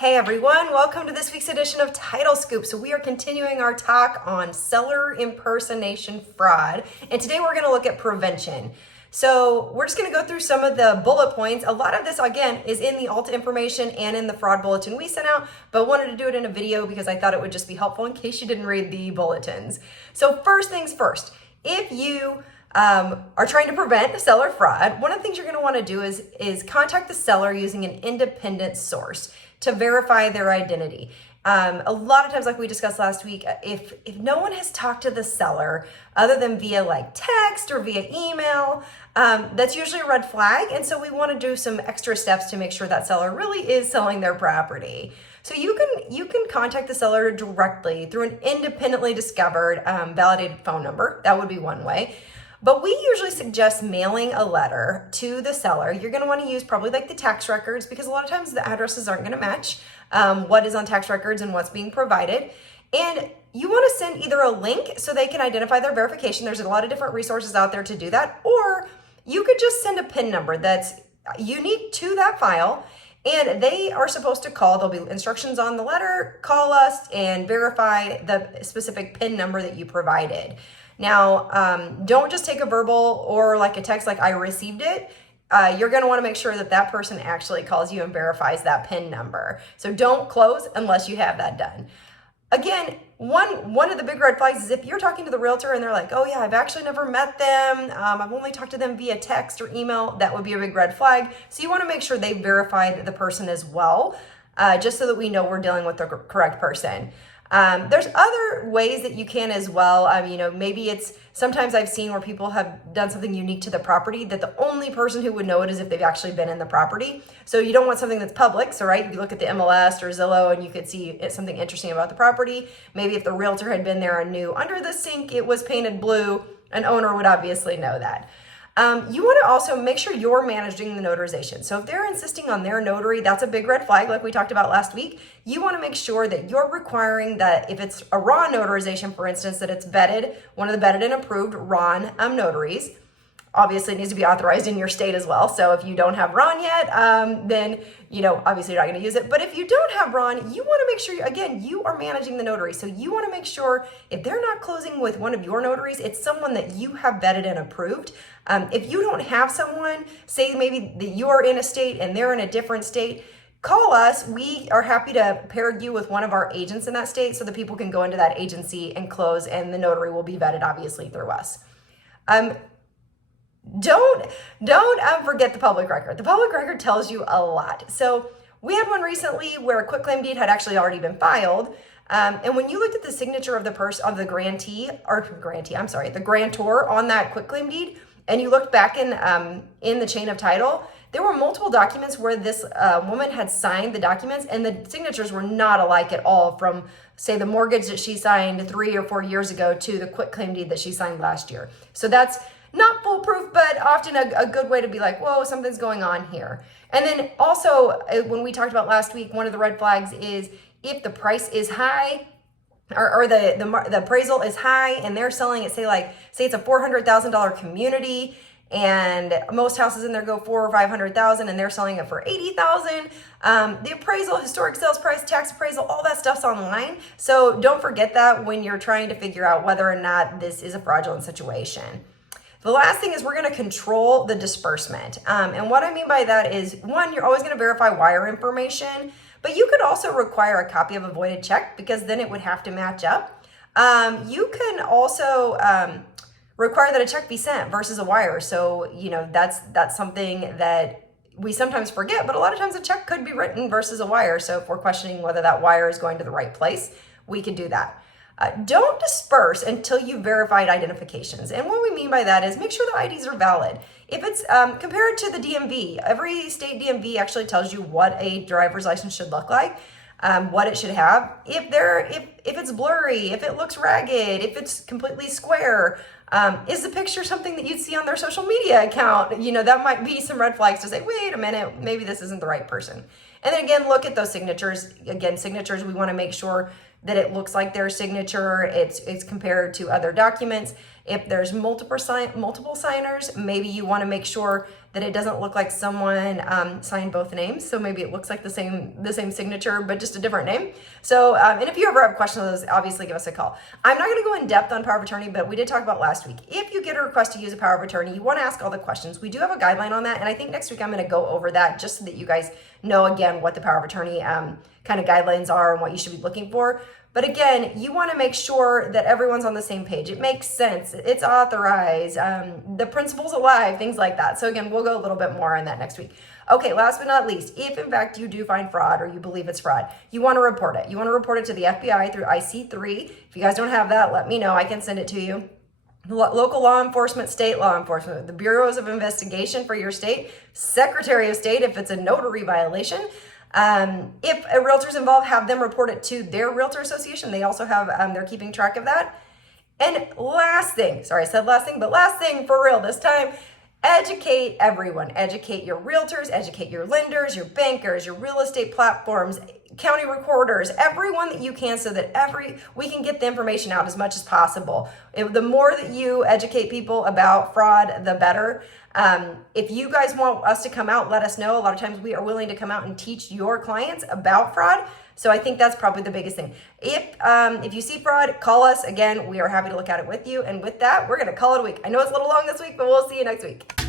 Hey everyone, welcome to this week's edition of Title Scoop. So we are continuing our talk on seller impersonation fraud, and today we're going to look at prevention. So we're just going to go through some of the bullet points. A lot of this, again, is in the Alta information and in the fraud bulletin we sent out, but wanted to do it in a video because I thought it would just be helpful in case you didn't read the bulletins. So first things first, if you are trying to prevent seller fraud, one of the things you're going to want to do is contact the seller using an independent source to verify their identity. A lot of times, like we discussed last week, if no one has talked to the seller other than via like text or via email, that's usually a red flag. And so we want to do some extra steps to make sure that seller really is selling their property. So you can contact the seller directly through an independently discovered validated phone number. That would be one way. But we usually suggest mailing a letter to the seller. You're going to want to use probably like the tax records because a lot of times the addresses aren't going to match what is on tax records and what's being provided. And you want to send either a link so they can identify their verification. There's a lot of different resources out there to do that. Or you could just send a PIN number that's unique to that file. And they are supposed to call. There'll be instructions on the letter. Call us and verify the specific PIN number that you provided. Now, don't just take a verbal or like a text like I received it. You're going to want to make sure that that person actually calls you and verifies that PIN number. So don't close unless you have that done. Again, one of the big red flags is if you're talking to the realtor and they're like, oh yeah, I've actually never met them. I've only talked to them via text or email. That would be a big red flag. So you want to make sure they verified the person as well, just so that we know we're dealing with the correct person. There's other ways that you can as well. Maybe it's sometimes I've seen where people have done something unique to the property that the only person who would know it is if they've actually been in the property. So you don't want something that's public. So, right, if you look at the MLS or Zillow and you could see something interesting about the property, maybe if the realtor had been there and knew under the sink it was painted blue, an owner would obviously know that. You want to also make sure you're managing the notarization. So if they're insisting on their notary, that's a big red flag like we talked about last week. You want to make sure that you're requiring that if it's a RON notarization, for instance, that it's vetted, one of the vetted and approved RON notaries. Obviously, it needs to be authorized in your state as well. So if you don't have RON yet, then, obviously you're not going to use it. But if you don't have RON, you want to make sure, again, you are managing the notary. So you want to make sure if they're not closing with one of your notaries, it's someone that you have vetted and approved. If you don't have someone, say maybe that you are in a state and they're in a different state, call us. We are happy to pair you with one of our agents in that state so that people can go into that agency and close, and the notary will be vetted, obviously, through us. Don't forget the public record. The public record tells you a lot. So we had one recently where a quitclaim deed had actually already been filed. And when you looked at the signature of the the grantor on that quitclaim deed, and you looked back in the chain of title, there were multiple documents where this woman had signed the documents, and the signatures were not alike at all from, say, the mortgage that she signed 3 or 4 years ago to the quitclaim deed that she signed last year. So that's not foolproof, but often a good way to be like, whoa, something's going on here. And then also, when we talked about last week, one of the red flags is if the price is high, or the appraisal is high and they're selling it, say it's a $400,000 community and most houses in there go $400,000 or $500,000 and they're selling it for $80,000. The appraisal, historic sales price, tax appraisal, all that stuff's online. So don't forget that when you're trying to figure out whether or not this is a fraudulent situation. The last thing is we're going to control the disbursement. And what I mean by that is, one, you're always going to verify wire information, but you could also require a copy of a voided check because then it would have to match up. You can also require that a check be sent versus a wire. So, that's something that we sometimes forget, but a lot of times a check could be written versus a wire. So if we're questioning whether that wire is going to the right place, we can do that. Don't disperse until you've verified identifications. And what we mean by that is make sure the IDs are valid. If it's compared to the DMV, every state DMV actually tells you what a driver's license should look like, what it should have. If it's blurry, if it looks ragged, if it's completely square, is the picture something that you'd see on their social media account? That might be some red flags to say, wait a minute, maybe this isn't the right person. And then again, look at those signatures. Again, signatures, we want to make sure that it looks like their signature, it's compared to other documents. If there's multiple signers, maybe you want to make sure that it doesn't look like someone signed both names. So maybe it looks like the same signature, but just a different name. So, and if you ever have questions on those, obviously give us a call. I'm not going to go in depth on power of attorney, but we did talk about last week. If you get a request to use a power of attorney, you want to ask all the questions. We do have a guideline on that, and I think next week I'm going to go over that just so that you guys know again what the power of attorney kind of guidelines are and what you should be looking for. But again, you want to make sure that everyone's on the same page. It makes sense. It's authorized. The principal's alive, things like that. So again, we'll go a little bit more on that next week. Okay, last but not least, if in fact you do find fraud or you believe it's fraud, you want to report it. You want to report it to the FBI through IC3. If you guys don't have that, let me know. I can send it to you. Local law enforcement, state law enforcement, the bureaus of investigation for your state, Secretary of State if it's a notary violation. If a realtor's involved, have them report it to their realtor association. They also have, they're keeping track of that. And last thing, sorry, I said last thing, but last thing for real this time, educate everyone. Educate your realtors, educate your lenders, your bankers, your real estate platforms, county recorders, everyone that you can, so that we can get the information out as much as possible. The more that you educate people about fraud, the better. If you guys want us to come out, let us know. A lot of times we are willing to come out and teach your clients about fraud. So I think that's probably the biggest thing. If you see fraud, call us. Again, we are happy to look at it with you. And with that, we're going to call it a week. I know it's a little long this week, but we'll see you next week.